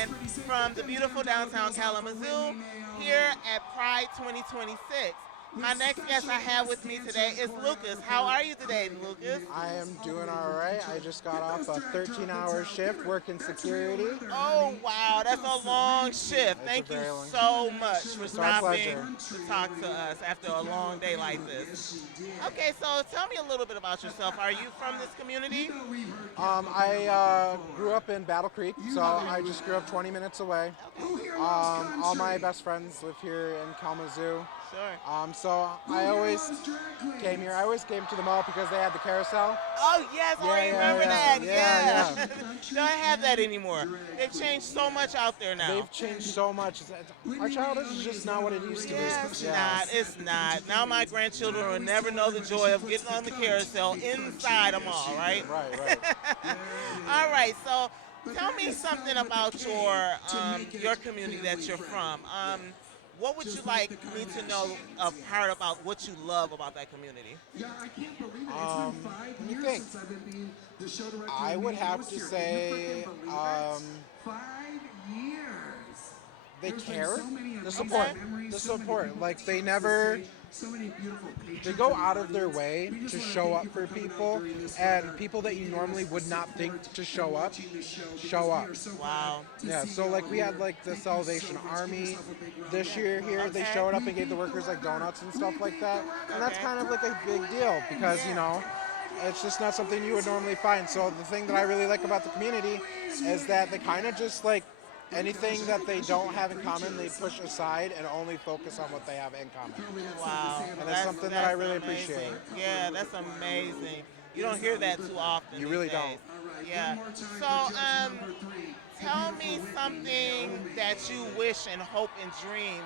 again from the beautiful downtown Kalamazoo here at Pride 2026. My next guest I have with me today is Lucas. How are you today, Lucas? I am doing all right. I just got off a 13-hour shift working security. Oh, wow, that's a long shift. It's a Thank you very long. so much for It's our stopping pleasure. to talk to us after a long day like this. Okay, so tell me a little bit about yourself. Are you from this community? I grew up in Battle Creek, so I just grew up 20 minutes away. All my best friends live here in Kalamazoo. Sure. So I always came here. I always came to the mall because they had the carousel. Oh yes, I Yeah, remember yeah, that. yeah, Yeah. Don't have that anymore. They've changed so much out there now. They've changed so much. Our childhood is just not what it used to be. Yeah, it's not. It's not. Now my grandchildren will never know the joy of getting on the carousel inside a mall, right? Right. All right. So tell me something about your community that you're from. What would you like me to know a part about what you love about that community? Let me think. I would have to say they care. The support. The support. Like they go out of their way to show up for people, and people that you normally would not think to show up, show up. Wow. Yeah, so like we had like the Salvation Army this year here. They showed up and gave the workers like donuts and stuff like that. And that's kind of like a big deal because, it's just not something you would normally find. So the thing that I really like about the community is that they kind of just like anything that they don't have in common, they push aside and only focus on what they have in common. Wow. And it's something that I really appreciate. Yeah, that's amazing. You don't hear that too often. You these really days. don't. Yeah. So, tell me something that you wish and hope and dream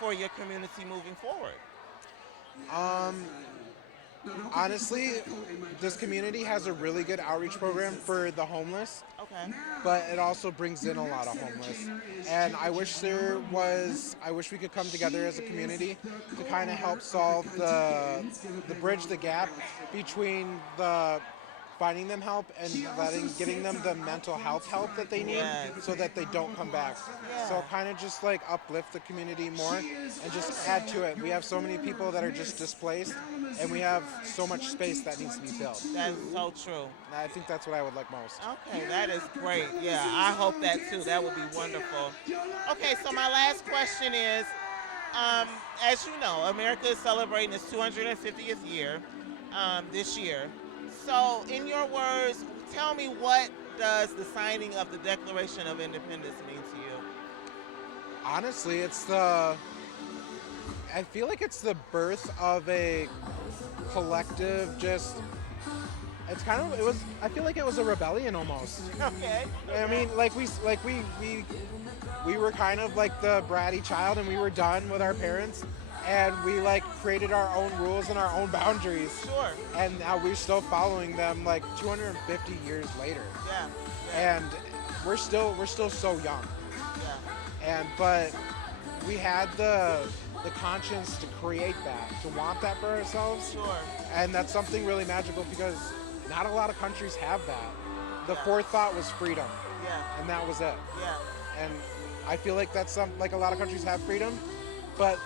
for your community moving forward. Honestly, this community has a really good outreach program for the homeless, Okay. but it also brings in a lot of homeless. And I wish we could come together as a community to kind of help solve the bridge the gap between the finding them help and getting them the mental health help that they need Yes. so that they don't come back. Yeah. So kind of just like uplift the community more and just add to it. We have so many people that are just displaced and we have so much space that needs to be filled. That's so true. And I think that's what I would like most. Okay, that is great. Yeah, I hope that too. That would be wonderful. Okay, so my last question is, as you know, America is celebrating its 250th year this year. So, in your words, tell me what does the signing of the Declaration of Independence mean to you? Honestly, I feel like it's the birth of a collective I feel like it was a rebellion almost. Okay. I mean, we were kind of like the bratty child and we were done with our parents and we like created our own rules and our own boundaries. Sure. And now we're still following them like 250 years later. Yeah. And we're still so young. But we had the conscience to create that, to want that for ourselves. Sure. And that's something really magical because not a lot of countries have that. The forethought was freedom, Yeah. and that was it. Yeah. And I feel like that's like a lot of countries have freedom, but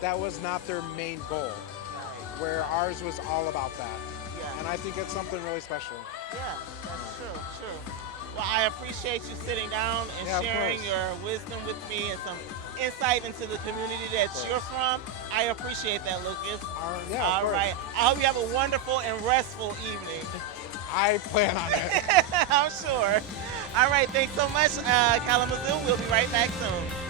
that was not their main goal, Right. where ours was all about that. Yeah. And I think it's something really special. Yeah, that's true, true. Well, I appreciate you sitting down and Yeah, of sharing course. your wisdom with me and some insight into the community that you're from. I appreciate that, Lucas. Yeah, of All course. right. I hope you have a wonderful and restful evening. I plan on it. I'm sure. All right. Thanks so much, Kalamazoo. We'll be right back soon.